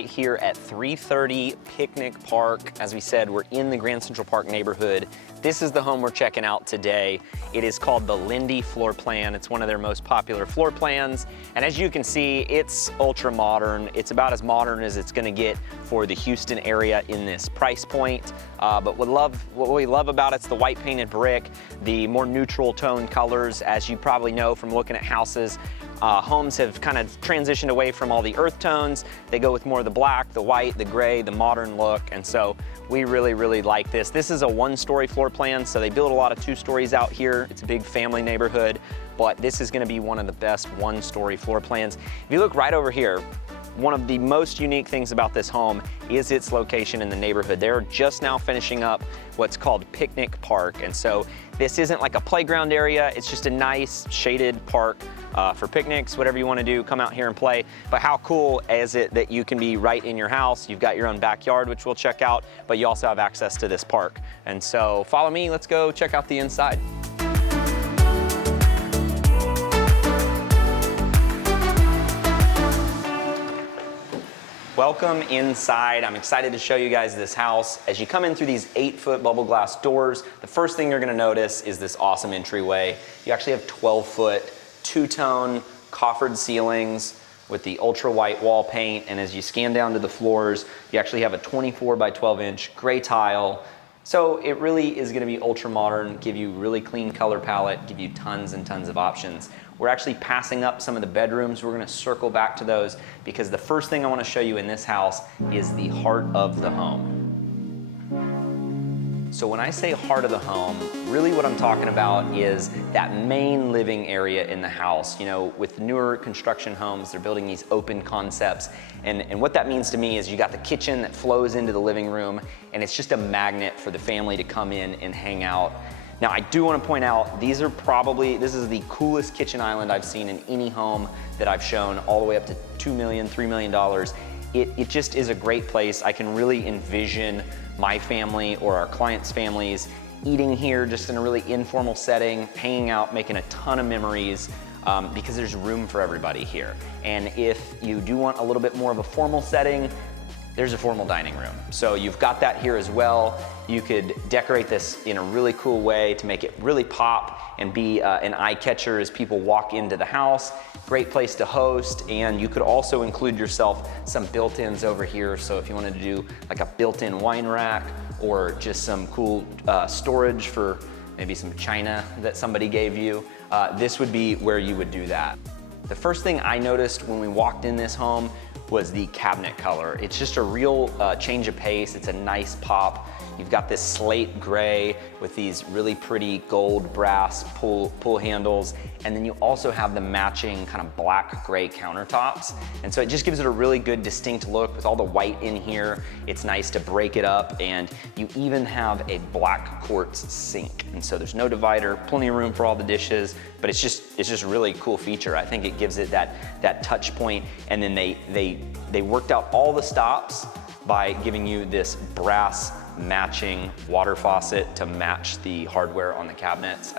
right here at 330 Picnic Park. As we said, we're in the Grand Central Park neighborhood. This is the home we're checking out today. It is called the Lindy floor plan. It's one of their most popular floor plans. And as you can see, it's ultra modern. It's about as modern as it's gonna get for the Houston area in this price point. But what we love about it's the white painted brick, the more neutral tone colors. As you probably know from looking at houses, homes have kind of transitioned away from all the earth tones. They go with more of the black, the white, the gray, the modern look. And so we really, really like this. This is a one-story floor plan, so they build a lot of 2 stories out here. It's a big family neighborhood, but this is gonna be one of the best one-story floor plans. If you look right over here, one of the most unique things about this home is its location in the neighborhood. They're just now finishing up what's called Picnic Park. And so this isn't like a playground area, it's just a nice shaded park for picnics, whatever you want to do, come out here and play. But how cool is it that you can be right in your house? You've got your own backyard, which we'll check out, but you also have access to this park. And so follow me, let's go check out the inside. Welcome inside. I'm excited to show you guys this house. As you come in through these 8-foot bubble glass doors, the first thing you're gonna notice is this awesome entryway. You actually have 12-foot, 2-tone coffered ceilings with the ultra white wall paint. And as you scan down to the floors, you actually have a 24 by 12 inch gray tile. So it really is gonna be ultra modern, give you really clean color palette, give you tons and tons of options. We're actually passing up some of the bedrooms. We're gonna circle back to those because the first thing I wanna show you in this house is the heart of the home. So when I say heart of the home, really what I'm talking about is that main living area in the house. You know, with newer construction homes, they're building these open concepts. And what that means to me is you got the kitchen that flows into the living room, and it's just a magnet for the family to come in and hang out. Now, I do want to point out, this is the coolest kitchen island I've seen in any home that I've shown, all the way up to $2 million, $3 million. It just is a great place. I can really envision my family or our clients' families eating here just in a really informal setting, hanging out, making a ton of memories because there's room for everybody here. And if you do want a little bit more of a formal setting, there's a formal dining room. So you've got that here as well. You could decorate this in a really cool way to make it really pop and be an eye catcher as people walk into the house. Great place to host, and you could also include yourself some built-ins over here. So if you wanted to do like a built-in wine rack or just some cool storage for maybe some china that somebody gave you, this would be where you would do that. The first thing I noticed when we walked in this home was the cabinet color. It's just a real change of pace. It's a nice pop. You've got this slate gray with these really pretty gold brass pull handles. And then you also have the matching kind of black gray countertops. And so it just gives it a really good distinct look with all the white in here. It's nice to break it up, and you even have a black quartz sink. And so there's no divider, plenty of room for all the dishes, but it's just a really cool feature. I think it gives it that touch point. And then they worked out all the stops by giving you this brass matching water faucet to match the hardware on the cabinets.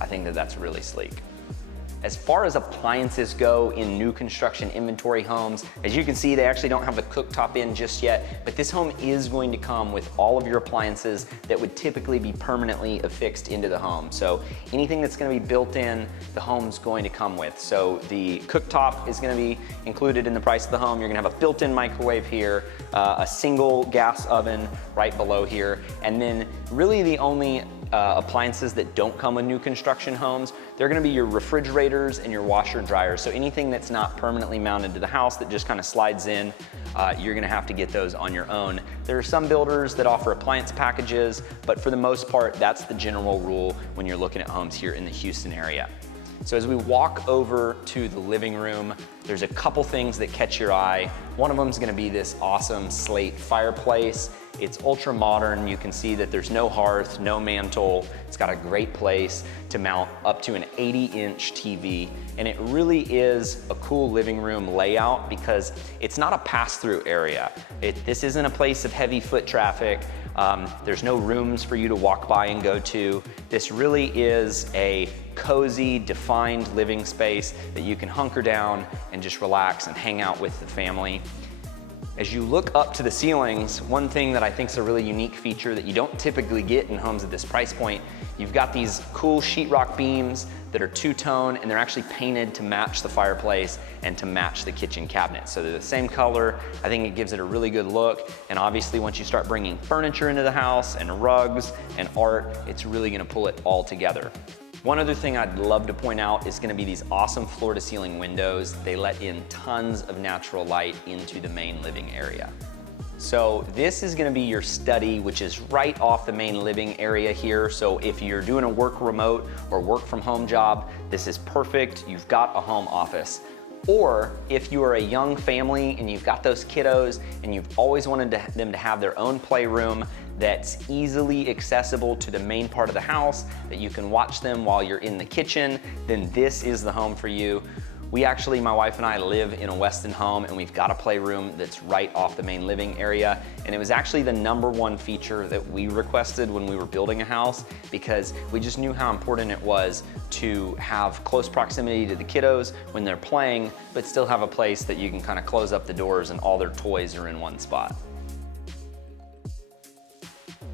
I think that that's really sleek. As far as appliances go in new construction inventory homes, as you can see, they actually don't have the cooktop in just yet, but this home is going to come with all of your appliances that would typically be permanently affixed into the home. So anything that's gonna be built in, the home's going to come with. So the cooktop is gonna be included in the price of the home. You're gonna have a built-in microwave here, a single gas oven right below here, and then really the only appliances that don't come with new construction homes, they're gonna be your refrigerators and your washer dryers. So anything that's not permanently mounted to the house that just kind of slides in, you're gonna have to get those on your own. There are some builders that offer appliance packages, but for the most part, that's the general rule when you're looking at homes here in the Houston area. So as we walk over to the living room, there's a couple things that catch your eye. One of them is gonna be this awesome slate fireplace. It's ultra modern. You can see that there's no hearth, no mantle. It's got a great place to mount up to an 80-inch TV. And it really is a cool living room layout because it's not a pass-through area. This isn't a place of heavy foot traffic. There's no rooms for you to walk by and go to. This really is a cozy, defined living space that you can hunker down and just relax and hang out with the family. As you look up to the ceilings, one thing that I think is a really unique feature that you don't typically get in homes at this price point, you've got these cool sheetrock beams that are two-tone, and they're actually painted to match the fireplace and to match the kitchen cabinet. So they're the same color. I think it gives it a really good look. And obviously once you start bringing furniture into the house and rugs and art, it's really gonna pull it all together. One other thing I'd love to point out is gonna be these awesome floor-to-ceiling windows. They let in tons of natural light into the main living area. So this is gonna be your study, which is right off the main living area here. So if you're doing a work remote or work from home job, this is perfect. You've got a home office. Or if you are a young family and you've got those kiddos and you've always wanted them to have their own playroom that's easily accessible to the main part of the house, that you can watch them while you're in the kitchen, then this is the home for you. We actually, my wife and I live in a Westin home, and we've got a playroom that's right off the main living area. And it was actually the #1 feature that we requested when we were building a house, because we just knew how important it was to have close proximity to the kiddos when they're playing, but still have a place that you can kind of close up the doors and all their toys are in one spot.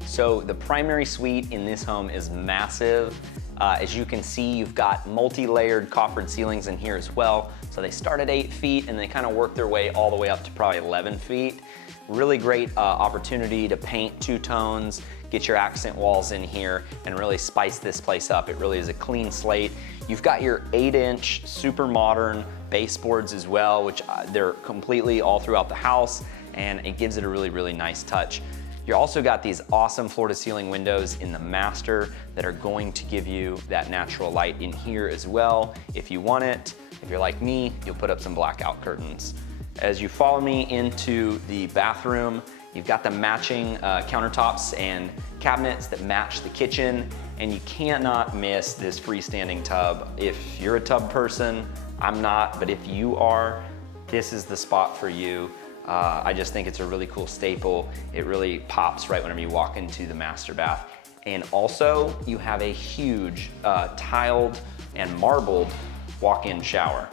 So the primary suite in this home is massive. As you can see, you've got multi-layered coffered ceilings in here as well. So they start at 8 feet and they kind of work their way all the way up to probably 11 feet. Really great opportunity to paint two tones, get your accent walls in here, and really spice this place up. It really is a clean slate. You've got your 8-inch super modern baseboards as well, which they're completely all throughout the house, and it gives it a really, really nice touch. You also got these awesome floor-to-ceiling windows in the master that are going to give you that natural light in here as well. If you want it, if you're like me, you'll put up some blackout curtains. As you follow me into the bathroom, you've got the matching countertops and cabinets that match the kitchen, and you cannot miss this freestanding tub. If you're a tub person, I'm not, but if you are, this is the spot for you. I just think it's a really cool staple. It really pops right whenever you walk into the master bath. And also, you have a huge tiled and marbled walk-in shower.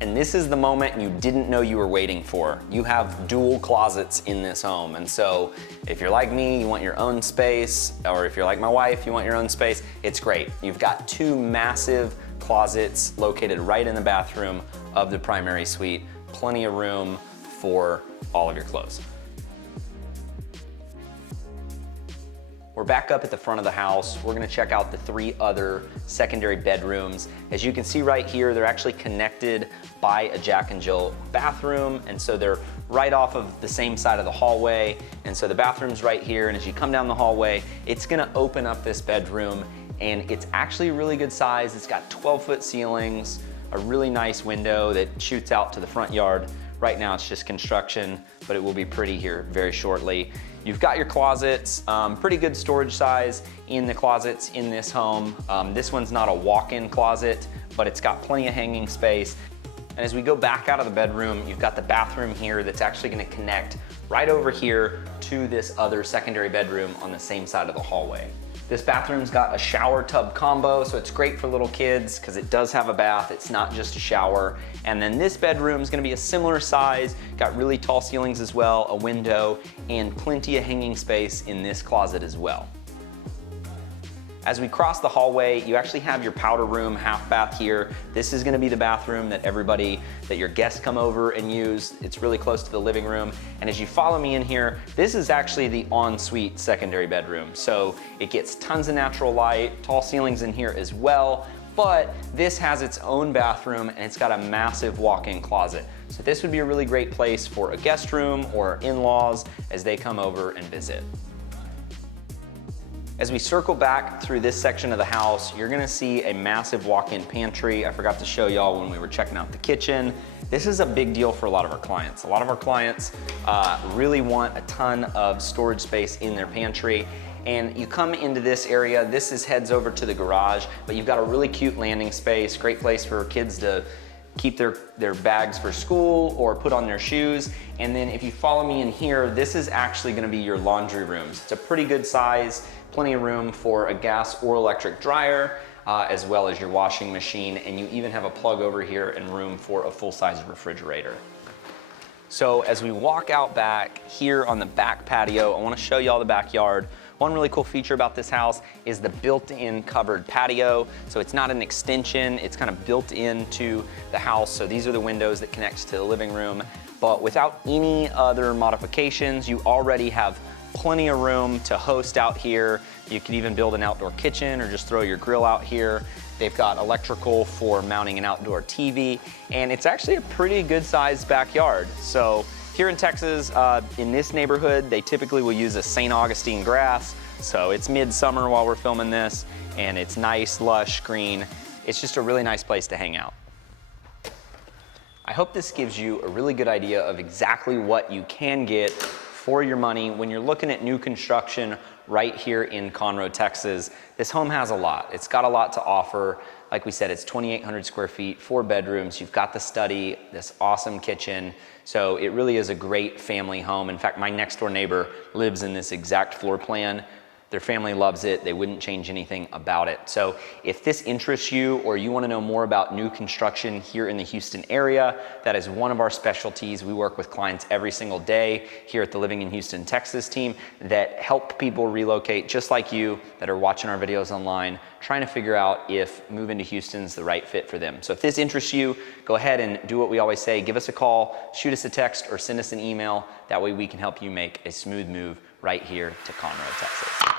And this is the moment you didn't know you were waiting for. You have dual closets in this home. And so if you're like me, you want your own space, or if you're like my wife, you want your own space, it's great. You've got 2 massive closets located right in the bathroom of the primary suite. Plenty of room for all of your clothes. We're back up at the front of the house. We're gonna check out the 3 other secondary bedrooms. As you can see right here, they're actually connected by a Jack and Jill bathroom, and so they're right off of the same side of the hallway. And so the bathroom's right here, and as you come down the hallway, it's gonna open up this bedroom, and it's actually a really good size. It's got 12-foot ceilings, a really nice window that shoots out to the front yard. Right now it's just construction, but it will be pretty here very shortly. You've got your closets, pretty good storage size in the closets in this home. This one's not a walk-in closet, but it's got plenty of hanging space. And as we go back out of the bedroom, you've got the bathroom here that's actually gonna connect right over here to this other secondary bedroom on the same side of the hallway. This bathroom's got a shower tub combo, so it's great for little kids because it does have a bath. It's not just a shower. And then this bedroom is gonna be a similar size, got really tall ceilings as well, a window, and plenty of hanging space in this closet as well. As we cross the hallway, you actually have your powder room half bath here. This is gonna be the bathroom that your guests come over and use. It's really close to the living room. And as you follow me in here, this is actually the ensuite secondary bedroom. So it gets tons of natural light, tall ceilings in here as well, but this has its own bathroom and it's got a massive walk-in closet. So this would be a really great place for a guest room or in-laws as they come over and visit. As we circle back through this section of the house, you're gonna see a massive walk-in pantry. I forgot to show y'all when we were checking out the kitchen. This is a big deal for a lot of our clients. A lot of our clients really want a ton of storage space in their pantry. And you come into this area, heads over to the garage, but you've got a really cute landing space, great place for kids to keep their bags for school or put on their shoes. And then if you follow me in here, this is actually gonna be your laundry rooms. It's a pretty good size, plenty of room for a gas or electric dryer, as well as your washing machine. And you even have a plug over here and room for a full-size refrigerator. So as we walk out back here on the back patio, I want to show you all the backyard. One really cool feature about this house is the built-in covered patio. So it's not an extension, it's kind of built into the house. So these are the windows that connect to the living room. But without any other modifications, you already have plenty of room to host out here. You could even build an outdoor kitchen or just throw your grill out here. They've got electrical for mounting an outdoor TV, and it's actually a pretty good sized backyard. So here in Texas, in this neighborhood, they typically will use a St. Augustine grass. So it's midsummer while we're filming this, and it's nice, lush, green. It's just a really nice place to hang out. I hope this gives you a really good idea of exactly what you can get for your money when you're looking at new construction right here in Conroe, Texas. This home has a lot. It's got a lot to offer. Like we said, it's 2,800 square feet, 4 bedrooms. You've got the study, this awesome kitchen. So it really is a great family home. In fact, my next door neighbor lives in this exact floor plan. Their family loves it. They wouldn't change anything about it. So if this interests you or you want to know more about new construction here in the Houston area, that is one of our specialties. We work with clients every single day here at the Living in Houston, Texas team that help people relocate just like you that are watching our videos online, trying to figure out if moving to Houston is the right fit for them. So if this interests you, go ahead and do what we always say. Give us a call, shoot us a text, or send us an email. That way we can help you make a smooth move right here to Conroe, Texas.